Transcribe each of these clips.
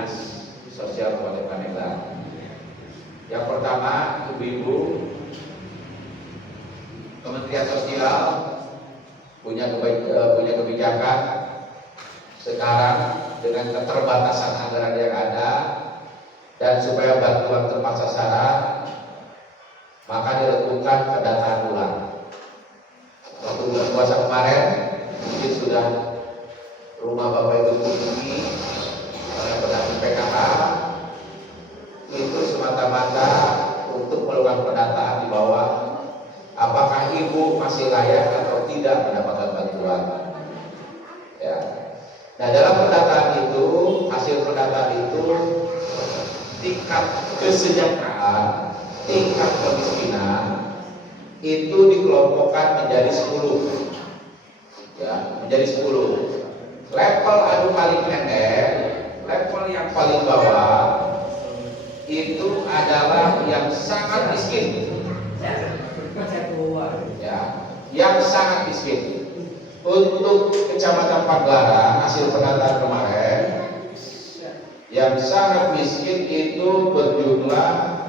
Dinas Sosial Kabupaten Pandeglang. Yang pertama, ibu-ibu, Kementerian Sosial punya kebijakan sekarang dengan keterbatasan anggaran yang ada, dan supaya bantuan tepat sasaran, maka dilakukan pendataan ulang. Waktu bulan puasa kemarin mungkin sudah rumah Bapak Ibu kunjungi oleh pendamping PKH, itu semata-mata untuk melakukan pendataan di bawah apakah ibu masih layak atau tidak mendapatkan bantuan. Ya. Nah, dalam pendataan itu, hasil pendataan itu, tingkat kesejahteraan, tingkat kemiskinan itu dikelompokkan menjadi 10. Ya, menjadi 10. Level paling pendek, level yang paling bawah itu adalah yang sangat miskin. Ya, yang sangat miskin. Untuk Kecamatan Pagelaran, hasil pendataan kemarin, yang sangat miskin itu berjumlah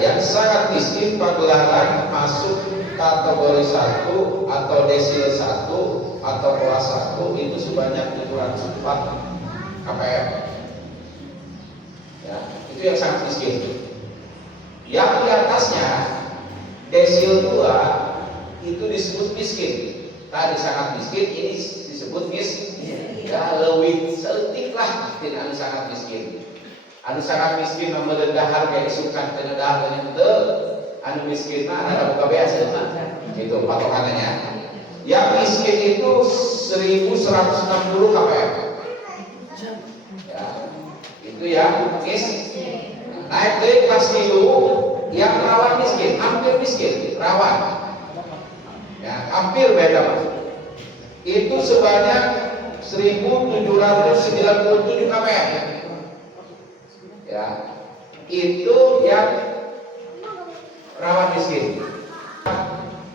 yang sangat miskin Pagelaran masuk kategori 1 atau desil 1 atau kelas 1 itu sebanyak 704 KPM. Ya, itu yang sangat miskin. Yang di atasnya desil 2 itu disebut miskin. Tadi sangat miskin, ini disebut miskin. Ya, lebih setik lah tidak sangat miskin. Anu sangat miskin merendah harga isukan kerendah itu, anu miskin mah ada buka biasa gitu patokannya. Yang miskin itu 1160 KPM. Ya, itu yang miskin. Naik dari kelas 3 yang rawan miskin, hampir miskin, rawan. Ya, hampir beda Mas. Itu sebanyak 1797 KPM. Ya, itu yang rawan miskin.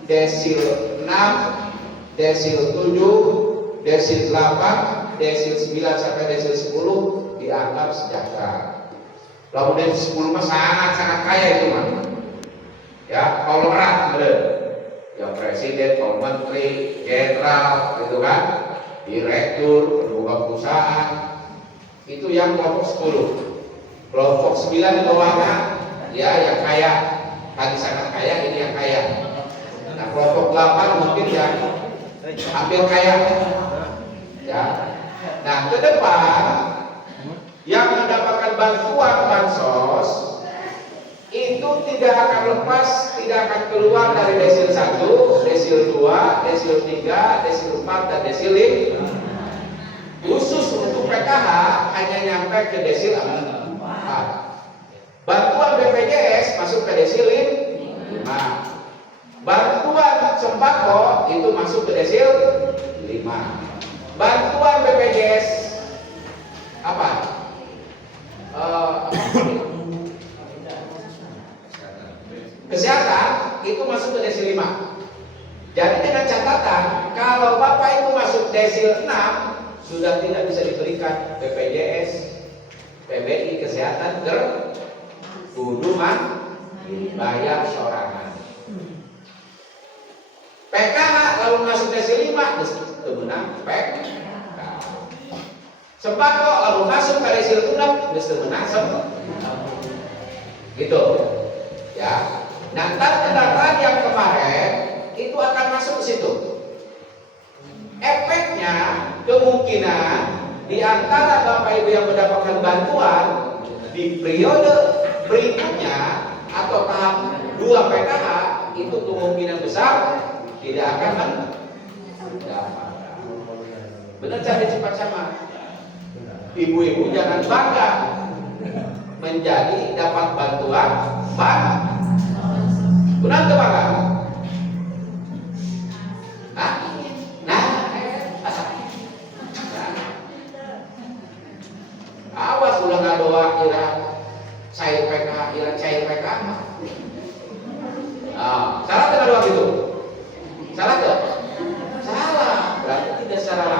Desil 6, desil 7, desil 8, desil 9 sampai desil 10 dianggap sejahtera. Lalu desil 10 mah sangat kaya itu mah. Ya, kalau erat bener. Ya presiden, kalau menteri, jenderal, gitu kan, direktur, penunggang perusahaan, itu yang kelompok 10. Kelompok 9 di bawahnya, ya yang kaya, tadi sangat kaya, ini yang kaya. Nah kelompok 8 mungkin yang hampir kaya. Ya. Nah ke depan yang mendapatkan bantuan bansos itu tidak akan lepas, tidak akan keluar dari desil 1, desil 2, desil 3, desil 4 dan desil 5. Khusus untuk PKH hanya nyampe ke desil 4. Bantuan BPJS masuk ke desil 5. Bantuan sembako itu masuk ke desil 5. Bantuan BPJS apa? Kesehatan itu masuk ke desil 5. Jadi dengan catatan kalau Bapak Ibu masuk desil 6 sudah tidak bisa diberikan BPJS, PBI kesehatan kudu bayar sorangan. PKH kalau masuk desil 5 temenang PKH. Sembako kalau masuk ke desil 6 temenang sembako. Gitu. Ya. Nah, pendataan yang kemarin itu akan masuk ke situ. Efeknya kemungkinan di antara Bapak Ibu yang mendapatkan bantuan di periode berikutnya atau tahap 2 PKH itu kemungkinan besar tidak akan mendapat. Benar cari cepat sama. Ibu-ibu jangan bangga menjadi dapat bantuan benar ke bangga?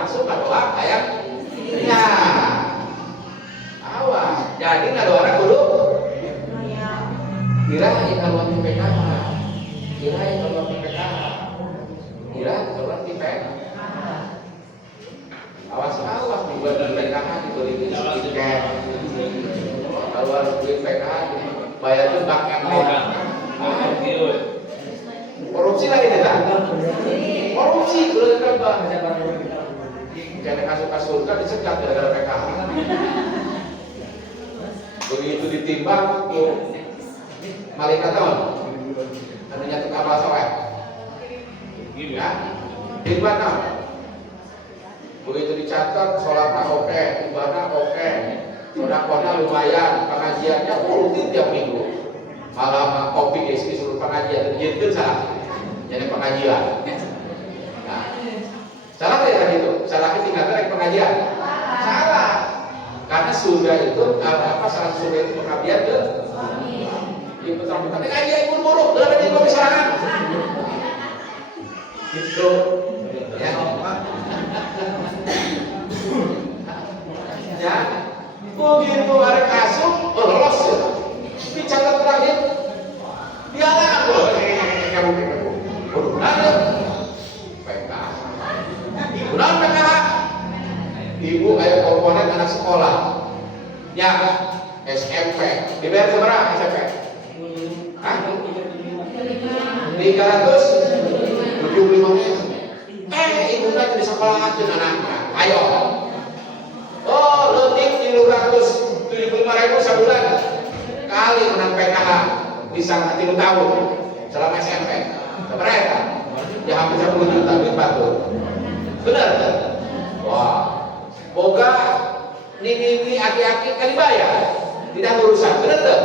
langsung ngadoa kayak ya. Awas, jadi ngadoa dulu. Kirain kalau PPKH, kirain kalau PPKH, kirain kalau PPKH. Awas dibuat di PPKH dibeli tiket. Kalau harus beli PPKH, bayar tuh bank korupsi lagi tidak? Korupsi belum kan? Karena kasus-kasus kan disekat gara-gara PKH. Begitu ditimbang, malaikat tahu? Anu nyatet amal soleh. Ya, timbang tahu? Begitu dicatat, sholatnya oke, ibadah oke, sodakohnya lumayan, pengajiannya rutin tiap minggu. Malam kopi istri suruh pengajian, jadi salah, jadi pengajian. Nah, salah tidak kan itu? Salah tinggal dari pengajian. Salah, karena surga itu salah surga itu pengabdian ke. Ibu betul-betul pengajian ibu buruk, dengan ibu misalkan. Gitu, ya. Ya, begitu ada kasus, lolos. Dicatat terakhir, dia kamu ada PKH. Bulan PKH, ibu kayak komponen anak sekolah, ya SMP, dibayar seberapa SMP? 375. Ibu nanti di sekolah anaknya, ayo. Oh, letik 375.000 sebulan. Kali menang PKH bisa 3 tahun selama SMP. Seberapa? Ya hampir 10 juta duit batu. Benar? Wah. Boga ini aki-aki kan dibayar. Tidak berurusan. Benar tuh?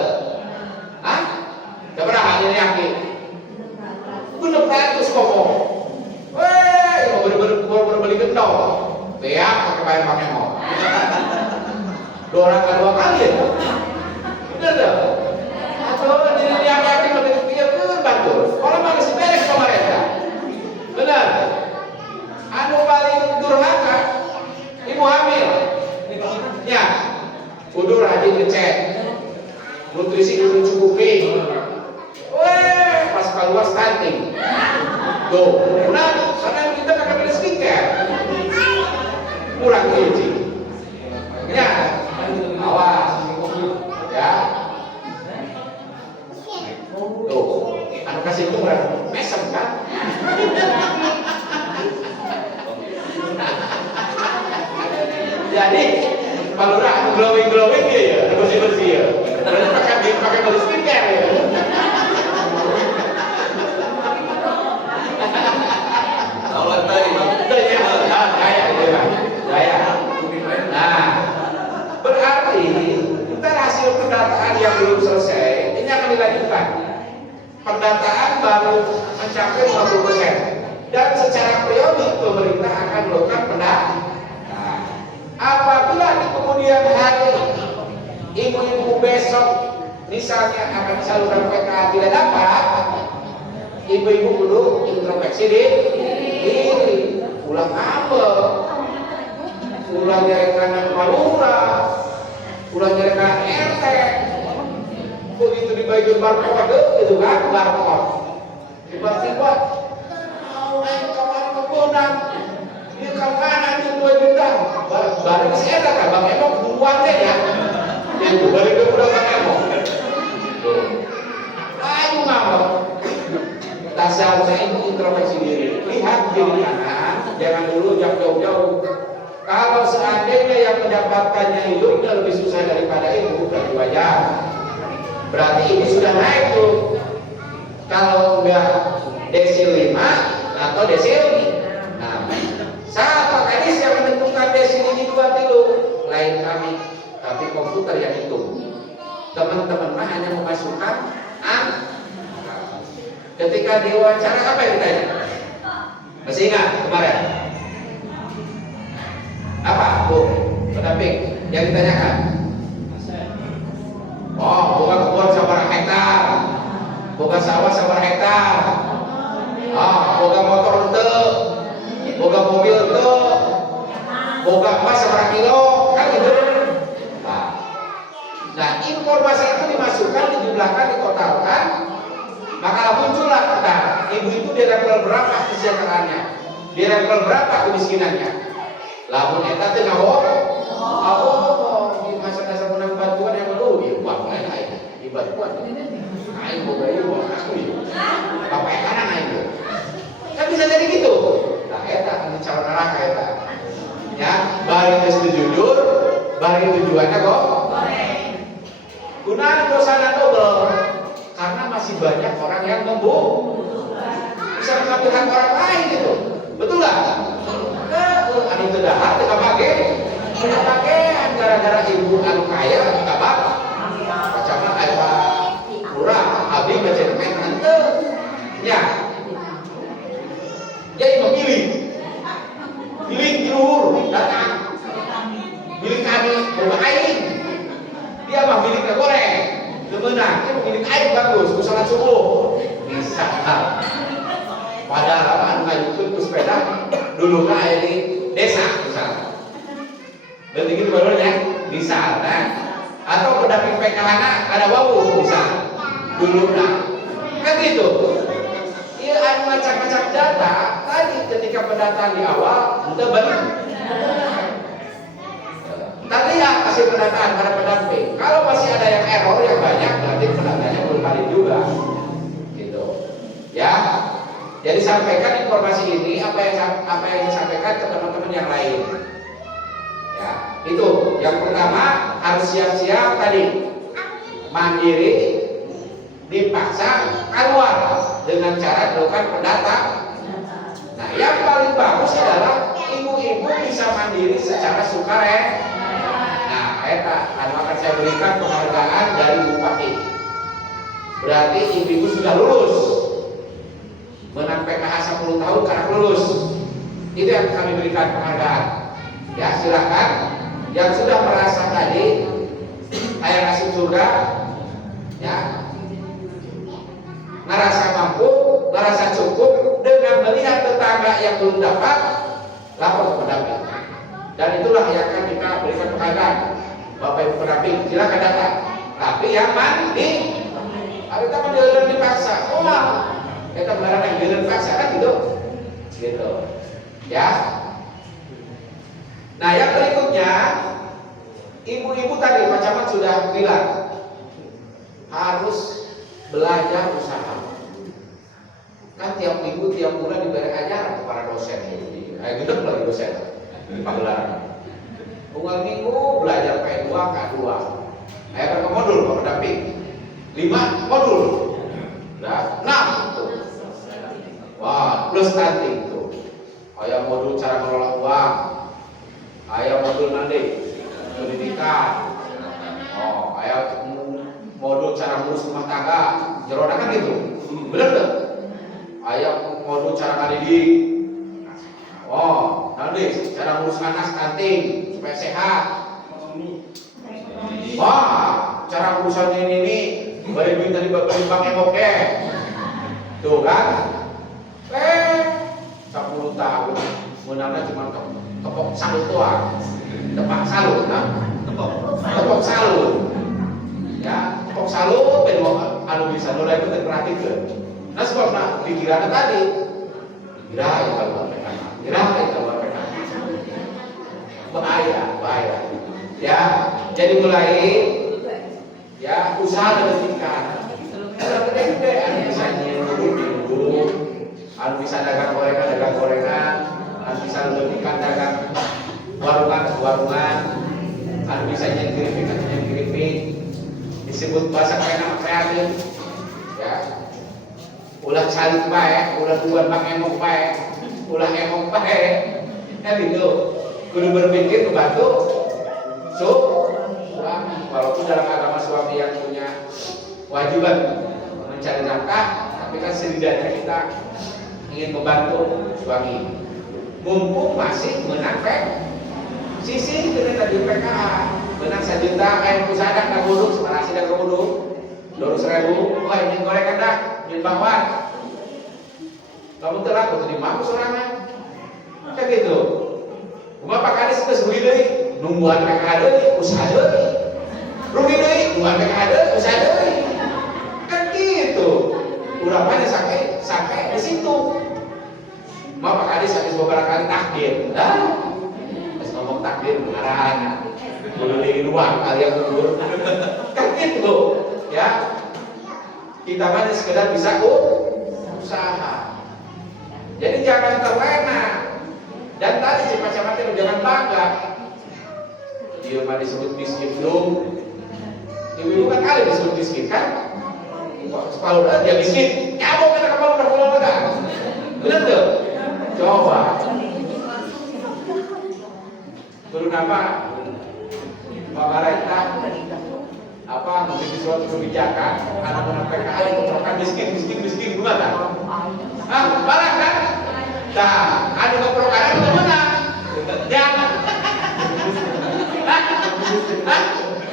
Hah? Seberapa ini aki? 600 ngomong. Weh, mau beli gendong. Beak pakai mau. 2 kali ya? Benar tak? Atau diri yang lebih pikir bantu. Orang masih beres pemerintah. Benar. Anu paling durhaka, ibu hamil. Ya, kudu rajin ngecek. Nutrisi kudu cukupi. Weh, pas keluar stunting. Tuh, benar. Karena kita pakai beli skincare. Kurang gizi. Ya, awas. Ya. Tuh, anu kasih itu mesem kan? Jadi, kalau udah glowing dia ya, bersih ya. Berarti pakai beli skincare ya. Awal tadi bang. Saya. Nah, berarti kita hasil pendataan yang belum selesai, ini akan dilanjutkan. Pendataan baru mencapai 50%, dan secara periodik pemerintah akan melakukan pendataan. Apabila di kemudian hari ibu-ibu besok misalnya akan salurkan PKH tidak dapat, ibu-ibu kudu introspeksi diri, pulang kabel, pulang dari kanan Malura, pulang dari kanan RT. Begitu dibagiin barcode, itu kan barcode. Tiba-tiba, kemarin kebunan, di kanan itu 2 juta. Baru masih ada kan, Bang Emo buangnya ya. Itu balik ke udah Bang Emo. Ayo ngambek. Tak seharusnya ibu introspeksi diri. Lihat diri kanan, jangan dulu jauh-jauh. Kalau seandainya yang mendapatkannya hidupnya lebih susah daripada ibu, berarti wajar. Berarti ini sudah naik tuh. Kalau enggak desil 5 atau desil 6. Siapa kadis yang menentukan desil ini 2 kilo? Lain kami, tapi komputer yang hitung. Teman-teman mah hanya memasukkan ketika diwawancara apa yang ditanya? Masih ingat kemarin? Apa Bu pendamping yang ditanyakan? Oh, bukan kebun sabar hektar, bukan sawah sabar hektar. Oh, bukan motor ente, bukan mobil ente, boga emas seberapa kilo, kan gitu. Nah, informasi itu dimasukkan, dijumlahkan, ditotalkan, maka muncullah kata ibu itu di level berapa kesejahteraannya, di level berapa kemiskinannya. Lamun eta teh ngawo, di masa-masa menang bantuan yang dulu dia uang lain aja, bantuan. Aing boga ieu aku ieu. Bapak kanan aing. Kan bisa jadi gitu. Nah, eta anu calon neraka eta. Ya, bari geus jujur, bari tujuannya kok. Gunaan dosana double karena masih banyak orang yang bisa mengambil hak orang lain gitu. Betul nggak? Anu teu dahar teu kabage. Gara-gara ibu anu kaya anu kabak. Macamna aya murah, abdi baca men henteu. Nya. Jadi memilih. Pilih luhur datang. Pilih kami boga aing. Dia mah miliknya goreng, demenan, dia milik air bagus, ku salat subuh, bisa. Padahal anu ngajutkeun ku sepeda, dulu air di desa misalnya. Berarti gitu baru ya, bisa. Nah, atau pendamping PKH-na ada wawu bisa. Dulu kan gitu. Iya anu macam-macam data tadi ketika pendataan di awal, udah balik. Nanti ya kasih pendataan pada pendamping. Kalau masih ada yang error yang banyak, berarti pendataannya belum valid juga. Gitu. Ya. Jadi sampaikan informasi ini apa yang disampaikan ke teman-teman yang lain. Ya, itu. Yang pertama harus siap-siap tadi. Mandiri, dipaksa keluar dengan cara melakukan pendataan. Nah, yang paling bagus adalah ibu-ibu bisa mandiri secara sukarela. Eta akan saya berikan penghargaan dari Bupati. Berarti ibu-ibu sudah lulus. Menang PKH 10 tahun karena lulus. Itu yang kami berikan penghargaan. Ya, silakan. Yang sudah merasa tadi air asin surga, ya, ngerasa mampu, ngerasa cukup dengan melihat tetangga yang belum dapat, lapor ke pendamping. Dan itulah yang akan kita berikan penghargaan. Bapak Ibu pendamping, silakan datang. Tapi yang mandi, ada teman jalan dipaksa. Oh, kita melarang yang jalan dipaksa kan gitu, gitu. Ya. Nah, yang berikutnya, ibu-ibu tadi macam sudah bilang harus belajar usaha. Kan tiap minggu, tiap bulan diberi ajaran kepada dosen ini. Gitu lagi dosen di pagelaran. Unggal minggu belajar P2, K2. Ayo ke modul Pak pendamping. 5 modul. Nah, 6 tuh. Wah, plus nanti tuh. Ayo modul cara mengelola uang. Ayo modul nanti pendidikan. Oh, ayo modul cara ngurus rumah tangga. Jeroda kan gitu. Bener tuh. Ayo modul cara ngadidik. Oh, nanti cara ngurus anak stunting supaya sehat. Wah, cara urusannya ini bari duit tadi bagi pakai oke. Tuh kan? 10 tahun menangnya cuma tepok salut doang. Tepak salut, nah? Tepok salut. Ya, tepok salut ben anu bisa mulai penting perhatikan. Nah, sebabnya pikirannya tadi kira ya kalau bahaya. Ya, jadi mulai ya usaha dihentikan. Kalau gede-gede, ada bisa nyeluduk, ada bisa dagang gorengan, ada bisa lebihkan dagang warungan, ada bisa nyengkiripik, disebut bahasa kena kreatif. Ya, ulah salib bae, ulah dua bang emok bae, ulah emok bae. Kan itu kudu berpikir membantu suami. Walaupun dalam agama suami yang punya kewajiban mencari nafkah, tapi kan setidaknya kita ingin membantu suami. Mumpung masih menang sisi dengan tadi PKH menang 1 juta air pusada nggak gudung separasi dan gudung 200.000. Wah ini gorengan dah min bawaan. Kamu telah kudu dimampu sorangan. Kayak gitu. Bapak kadis nungguan PKH deui, usaha deui. Rugi deui, nungguan PKH deui, usaha deui. Kan gitu. Urang mah sampai di situ. Mau Pak Kades habis beberapa kali takdir. Pas ngomong takdir arahan. Beli ruang kali yang mundur. Kan gitu. Ya. Kita mah sekedar bisa usaha. Jadi jangan terlena. Dan tadi si macam-macam jangan bangga. Dia mah disebut miskin belum. Ibu kan kali disebut miskin kan? Kalau dia miskin, nyabok kita kepala udah pulang udah. Bener tuh? Coba. Guru nama pemerintah apa memiliki suatu kebijakan anak-anak PKH dikontrolkan miskin gimana? Parah kan? Nah, ada keprograman itu menang. Jangan.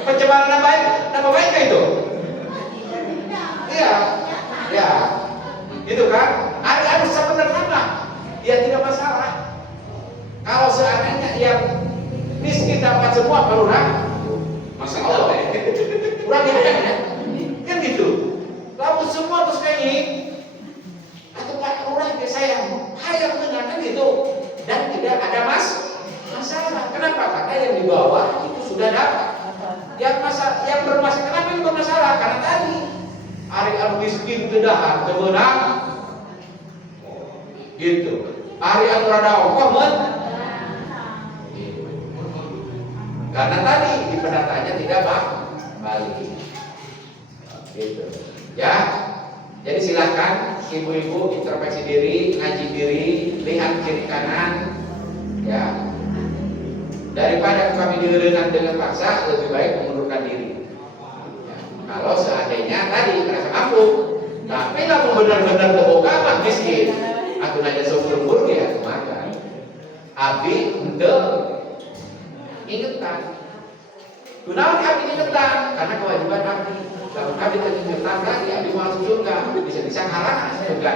Pencemaran nama baik itu. Iya. Itu kan? Ada sebenarnya mah. Ya tidak masalah. Kalau seandainya yang miskin dapat semua perurang, masya Allah. Kurang ya? Kan gitu. Lalu semua terus kayak ini. Atau Pak Lurah ke saya, hayang menang kan gitu. Dan tidak ada masalah. Kenapa? Karena yang di bawah itu sudah dapat. Yang bermasalah, kenapa yang bermasalah? Karena tadi hari miskin kedahan kemenang. Gitu. Hari rada okoh karena tadi di pendataannya tidak balik. Gitu. Ya. Jadi silakan ibu-ibu introspeksi diri, ngaji diri, lihat kiri kanan. Ya. Daripada kami direnang dengan paksa, lebih baik mengundurkan diri. Ya. Kalau seandainya tadi merasa mampu, tapi kalau benar-benar terbuka mah miskin, aku nanya sumur ya maka. Abi untuk ingetan. Gunawan abi ingetan karena kewajiban abi. Kalau abi ingetan lagi abi masuk surga, bisa-bisa halangan surga.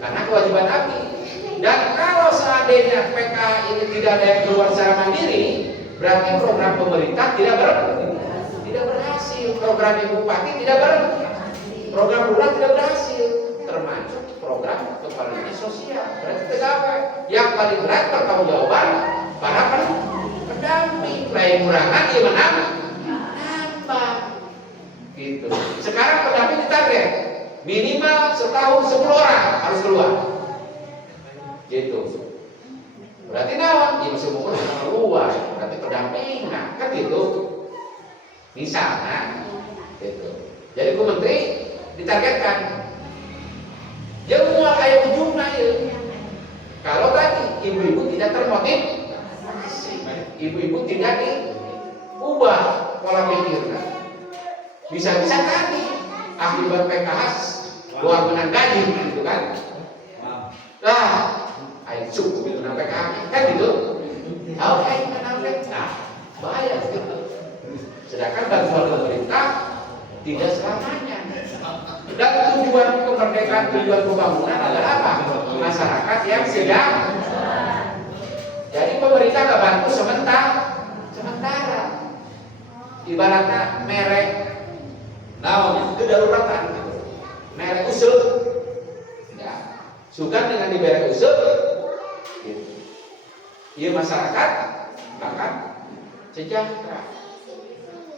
Karena kewajiban abi. Dan kalau seandainya PK ini tidak ada yang keluar secara mandiri, berarti program pemerintah tidak berhasil. Program Ibu Bupati tidak berhasil. Program lurah tidak berhasil. Termasuk program kepala dinas sosial. Berarti pegawai yang paling berat pertanggungjawaban para pendamping. Lain kurangan dia menambah. Gitu. Sekarang pendamping ditarget minimal setahun 10 orang harus keluar. Gitu. Berarti nawan, ya semua orang keluar. Berarti pendampingan kan gitu. Misalnya, gitu. Jadi ku menteri ditargetkan. Jangan mual kayak ujungnya ya. Kalau tadi ibu-ibu tidak termotivasi, ibu-ibu tidak diubah pola pikirnya. Bisa-bisa tadi akibat PKH luar menang gaji, gitu kan? Lah, ayo cukup itu menang PKH, kan gitu? Tahu ayo menang PKH, bahaya gitu. Sedangkan bantuan pemerintah tidak selamanya. Dan tujuan kemerdekaan, tujuan pembangunan adalah apa? Masyarakat yang sedang. Jadi pemerintah nggak bantu sementara. Ibaratnya merek, kedaruratan, merek usul. Ya, suka dengan diberek usul. Iya masyarakat akan sejahtera.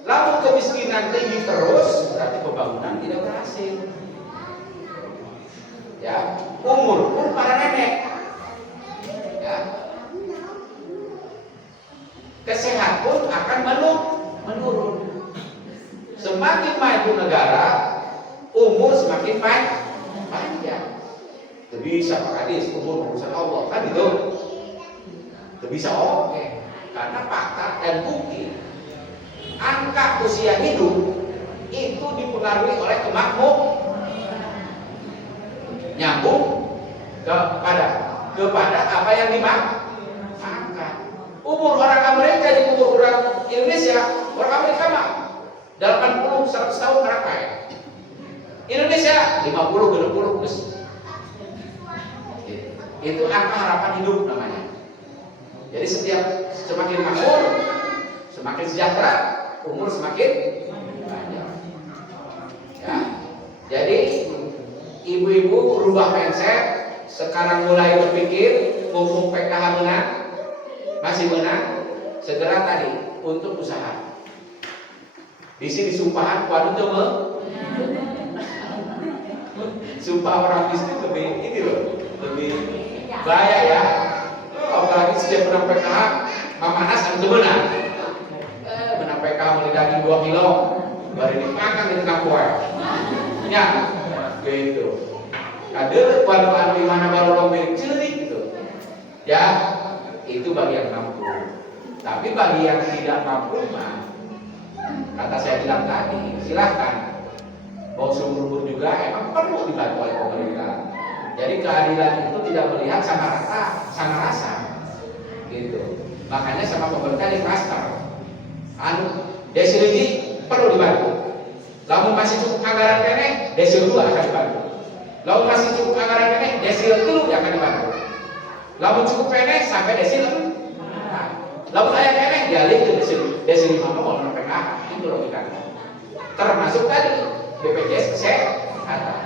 Lalu kemiskinan tinggi terus, berarti pembangunan tidak berhasil. Ya, umur pun para nenek. Ya. Kesehatan pun akan menurun. Semakin maju negara, umur semakin panjang. Tidak bisa Pak Kadis, umur urusan Allah kan itu. Tidak bisa oke, karena fakta dan bukti. Angka usia hidup itu dipengaruhi oleh nyambung kepada apa yang dimakan. Umur orang Amerika di umur orang Indonesia, orang Amerika mah 80-100 tahun berapa ya? Indonesia 50-60 plus. Itu angka harapan hidup namanya. Jadi semakin makmur Semakin sejahtera, umur semakin panjang. Ya. Jadi ibu-ibu rubah mindset, sekarang mulai berpikir mumpung PKH menang, masih menang, segera tadi untuk usaha. Di sini sumpahan waduh coba. Sumpah orang bisnis lebih ini loh, lebih bahaya ya. Apalagi sejak menang PKH, mamanas harus menang. Menang PKH beli daging 2 kilo, baru dimakan di tengah kue. Ya, gitu. Ada waduh di mana baru orang celik gitu. Ya, itu bagi yang mampu. Tapi bagi yang tidak mampu mah, kata saya bilang tadi, silahkan. Mau sumber juga emang perlu dibantu oleh pemerintah. Jadi keadilan itu tidak melihat sama rasa, gitu. Makanya sama pemerintah di klaster. Desil ini perlu dibantu. Lalu masih cukup anggaran kene, desil 2 akan dibantu. Lalu masih cukup anggaran kene, desil 3 akan dibantu. Lalu cukup kene sampai desil 4. Lalu saya kene dialih ke desil 5 mau PKH, itu logikanya. Termasuk tadi BPJS Kesehatan.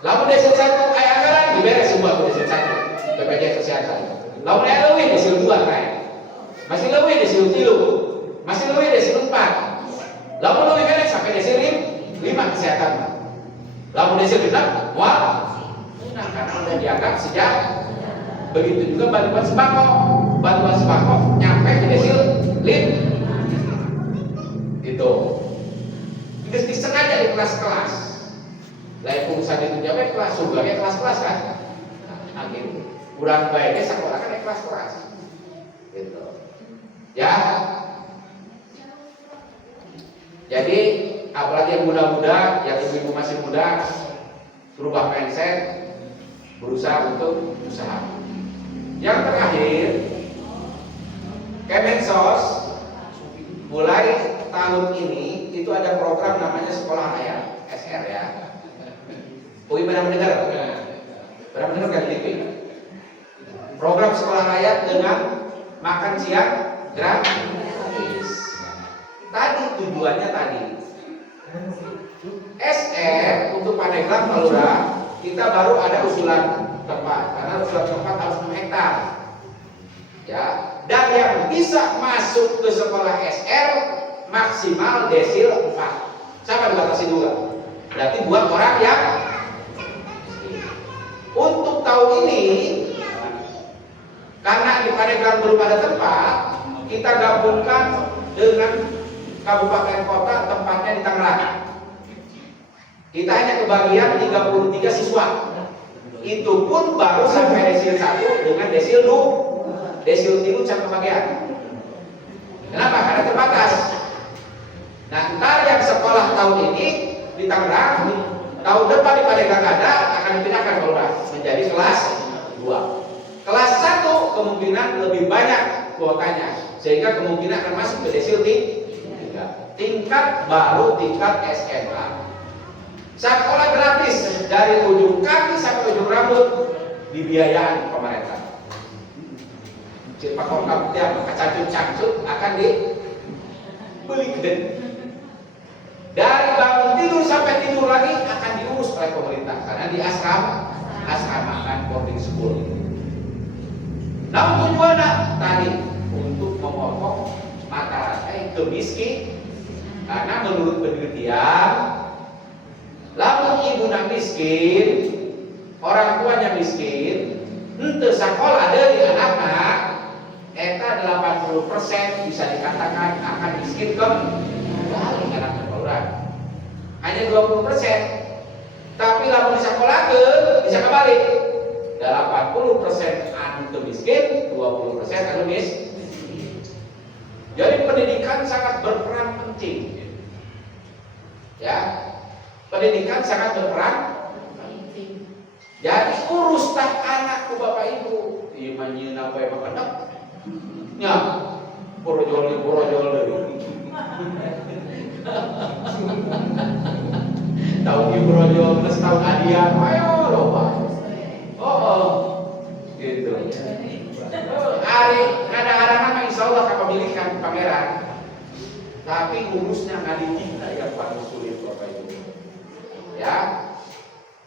Lalu desil 1 anggaran diberes semua ke desil 1 BPJS Kesehatan. Lalu lebih desil 2 naik. Masih lebih desil 3. Masih lebih desil 4. Lalu lebih kene sampai desil 5 kesehatan. Lalu desil 6 wah. Nah, karena sudah dianggap sejak. Begitu juga bantuan sembako. Bantuan sembako nyampe ke desil 5. Gitu. Disengaja di kelas-kelas. Lain urusan itu jawab kelas surga kelas-kelas kan. Nah, gitu. Kurang baiknya sekolah kan kelas-kelas. Gitu. Ya. Jadi apalagi yang muda-muda, yang ibu-ibu masih muda, berubah mindset, berusaha untuk usaha. Yang terakhir, Kemensos mulai tahun ini itu ada program namanya Sekolah Layak SR ya. Ui pernah mendengar? Pernah mendengar kan TV? Program Sekolah Layak dengan makan siang gratis. Tadi tujuannya tadi SR untuk Pandeglang Palura kita baru ada usulan tempat karena usulan tempat harus 6 hektar ya, dan yang bisa masuk ke sekolah SR maksimal desil 4 sama dibatasi juga, berarti buat orang yang untuk tahun ini karena di Pandeglang belum ada tempat, kita gabungkan dengan kabupaten kota tempatnya di Tangerang. Kita hanya kebagian 33 siswa. Itu pun baru sampai desil 1 dengan desil 2. Desil 3 cap kebagian. Kenapa? Karena terbatas. Nah, ntar yang sekolah tahun ini di Tangerang, tahun depan di Pandeglang ada akan dipindahkan menjadi kelas 2. Kelas 1 kemungkinan lebih banyak kuotanya, sehingga kemungkinan akan masuk ke desil 3. Tingkat baru tingkat SMA. Sekolah gratis dari ujung kaki sampai ujung rambut dibiayai pemerintah. Pak Kokap yang kecancut-cancut akan dibeli gede. Dari bangun tidur sampai tidur lagi akan diurus oleh pemerintah karena di asrama kan boarding school. Namun tujuannya tadi untuk memotong mata rantai kemiskinan. Karena menurut penelitian, lalu ibu nak miskin, orang tuanya miskin, ente sekolah dari anak-anak, eta 80% bisa dikatakan akan miskin kembali anak sekolah. Hanya 20%, tapi lalu di sekolah bisa kembali 80% anu miskin, 20% anu miskin. Jadi pendidikan sangat berperan penting. Ya, pendidikan sangat berperan penting. Jadi urus tak anakku bapak ibu. Iya manjil apa yang makan? Ya, borojol dari. Tahu di borojol terus tahu hadiah, ayo loba. Gitu. Hari ada anak insya Allah kepemilikan pangeran. Tapi urusnya ngadi kita yang paling sulit Bapak Ibu. Ya,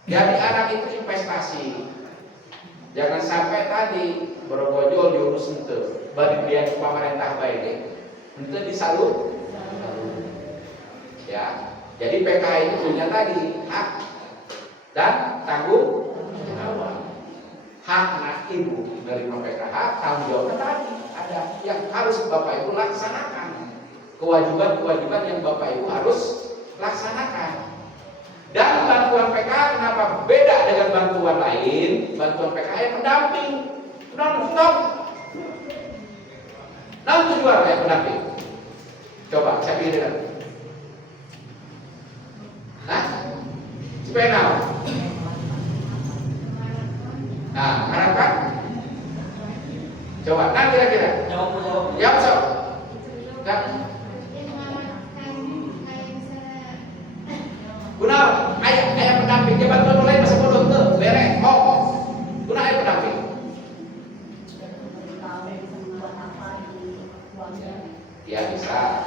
jadi anak itu investasi. Jangan sampai tadi bergojol diurus itu, bagi biaya pemerintah baik itu disalur. Ya, jadi PKH itu punya tadi hak dan tanggung jawab. Hak anak ibu menerima PKH, tanggung jawabnya tadi ada yang harus Bapak Ibu laksanakan. Kewajiban-kewajiban yang Bapak Ibu harus laksanakan. Dan bantuan PKH kenapa beda dengan bantuan lain? Bantuan PKH yang pendamping, non-stop. Non tujuan yang pendamping. Coba saya pilih. Nah, supaya tahu. Nah, harapan. Coba, nah kira-kira. Jawab sob. Guna ayah pendamping, dia bantuan mulai masih bodoh tuh, beres, guna ayah pendamping. Ya bisa.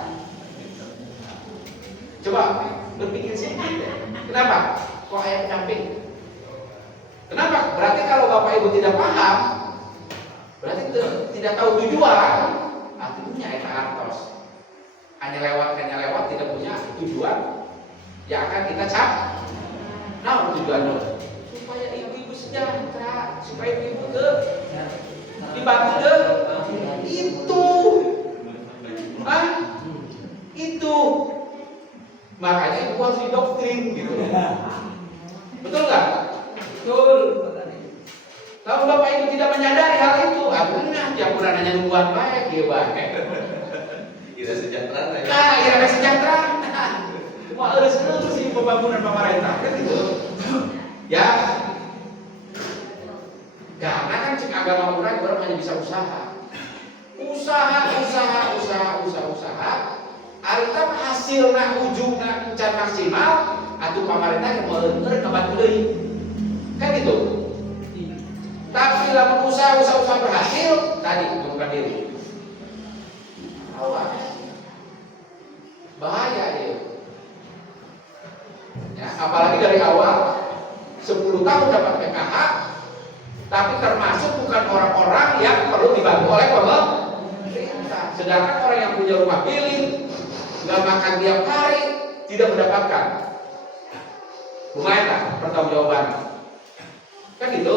Coba berpikir sedikit ya. Kenapa? Kok ayah pendamping? Kenapa? Berarti kalau Bapak Ibu tidak paham, berarti tidak tahu tujuan, artinya ayah artos. Hanya lewat, tidak punya tujuan yang akan kita cap. Nah, tujuannya supaya ibu-ibu sejahtera, supaya ibu dibantu itu. Itu. Makanya ibu harus didoktrin gitu. Betul nggak? Betul. Kalau Bapak Ibu tidak menyadari hal itu, akhirnya jampuran hanya nungguan baik, ya baik. Tidak sejahtera ya. Nah, tidak sejahtera. Wah, harus sih pembangunan pemerintah kan gitu. Ya. Karena kan cek agama murah orang hanya bisa usaha. Usaha. Arita hasilna ujungna can maksimal atuh pemerintah yang bener ngebantu deui. Kan gitu. Tapi lamun usaha berhasil tadi mengundurkan diri. Awas. Bahaya dia. Ya, apalagi dari awal 10 tahun dapat PKH, tapi termasuk bukan orang-orang yang perlu dibantu oleh pemerintah. Sedangkan orang yang punya rumah bilik, nggak makan tiap hari, tidak mendapatkan. Lumayan lah pertanggungjawaban. Kan gitu,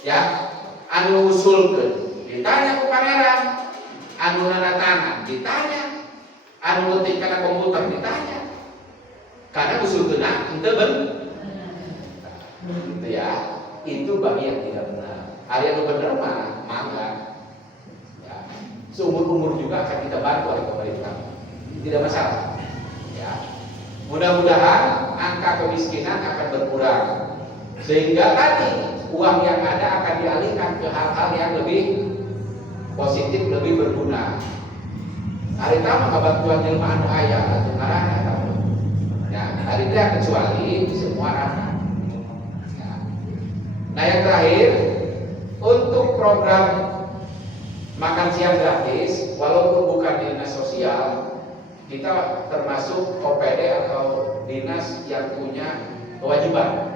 ya. Anu usulkeun ditanya ke pangeran, anu nanda tangan ditanya, anu ngetik kana komputer ditanya. Karena usul kena itu gitu ya, itu bagi yang tidak benar. Hari yang benar mah mangga. Ya. Seumur-umur juga akan kita bantu oleh pemerintah. Tidak masalah. Ya. Mudah-mudahan angka kemiskinan akan berkurang. Sehingga tadi uang yang ada akan dialihkan ke hal-hal yang lebih positif, lebih berguna. Hari tamu bantuan jelema anu aya atau karana tahu. Ya, hari itu kecuali di semua ranah. Ya. Nah yang terakhir, untuk program makan siang gratis, walaupun bukan dinas sosial, kita termasuk OPD atau dinas yang punya kewajiban.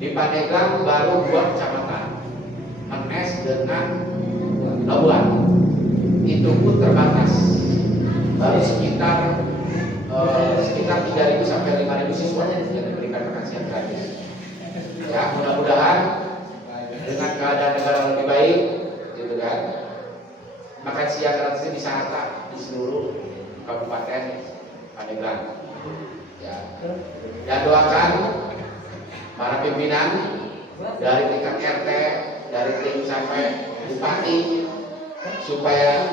Di Pandeglang baru 2 kecamatan, Menes dengan Labuan. Itu pun terbatas, baru sekitar 3.000 sampai 5.000 siswa yang diberikan makan siang gratis. Ya, mudah-mudahan dengan keadaan negara lebih baik, gitu kan, makan siang gratis bisa rata di seluruh kabupaten Pandeglang. Ya, dan doakan para pimpinan dari tingkat RT, dari tim sampai bupati, supaya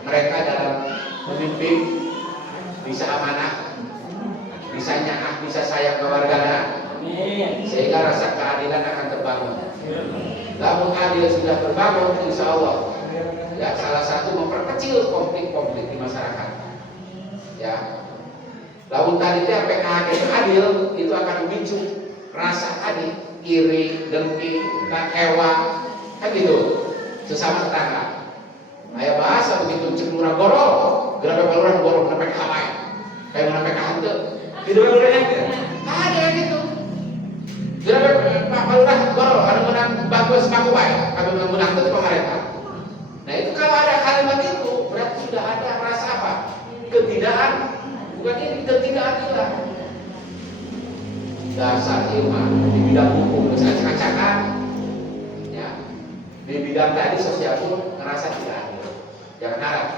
mereka dalam memimpin bisa amanah, bisa nyaah, bisa sayang ke warganya, sehingga rasa keadilan akan terbangun. Namun adil sudah terbangun, insya Allah, ya salah satu memperkecil konflik-konflik di masyarakat. Ya, lamun tadi teh PKH itu adil, itu akan memicu rasa adil, iri, dengki, kecewa, kan gitu, sesama tetangga. Ayah bahasa begitu cek lurah gorol, gerabah lurah gorol kamai. Kayak mana PKH itu? Tidak boleh aja. Ada yang gitu. Tidak Pak Lurah, kalau ada menang bagus paku baik, ada menang itu pemerintah. Nah itu kalau ada kalimat itu berarti sudah ada rasa apa? Ketidakadilan, bukan ini ketidakadilan. Dasar ilmu di bidang hukum misalnya acak-acakan, ya di bidang tadi sosial pun ngerasa tidak adil. Jangan harap.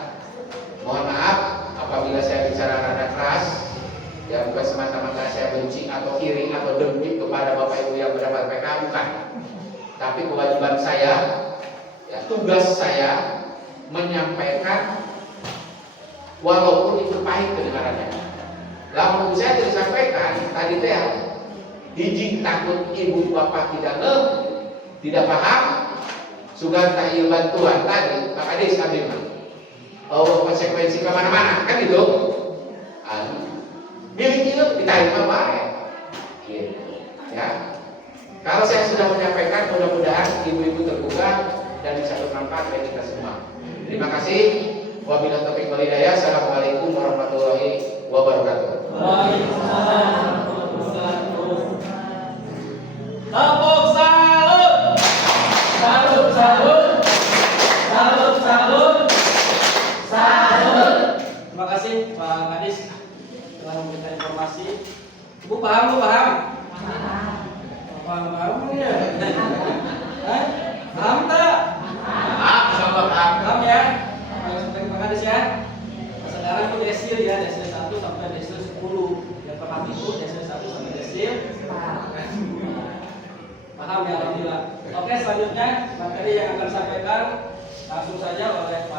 Mohon maaf apabila saya bicara rada keras, ya bukan semata-mata saya benci atau iri atau dengki kepada Bapak Ibu yang mendapat PK, bukan. Tapi kewajiban saya, ya tugas saya menyampaikan walaupun itu pahit kedengarannya. Lalu saya disampaikan tadi teh hiji takut ibu bapak tidak paham, sugan tak ieu bantuan tadi Pak Ades abdi mah. Oh konsekuensi ke mana-mana kan itu. Milik itu diterima baik. Gitu. Ya. Kalau saya sudah menyampaikan, mudah-mudahan ibu-ibu terbuka dan bisa bermanfaat bagi kita semua. Terima kasih. Wabillahi taufiq wal hidayah. Assalamualaikum warahmatullahi wabarakatuh. Waalaikumsalam. Tepuk salut. Salut, salut. Salut, salut. Salut. Terima kasih Pak Kadis telah memberikan informasi. Bu paham, Bu paham? Paham ya? Paham tak? Paham ya? Terima kasih ya. Sekarang itu desil ya, desil 1 sampai desil 10. Yang paham itu desil 1 sampai desil. Paham ya, alhamdulillah. Oke, selanjutnya materi yang akan disampaikan langsung saja oleh Pak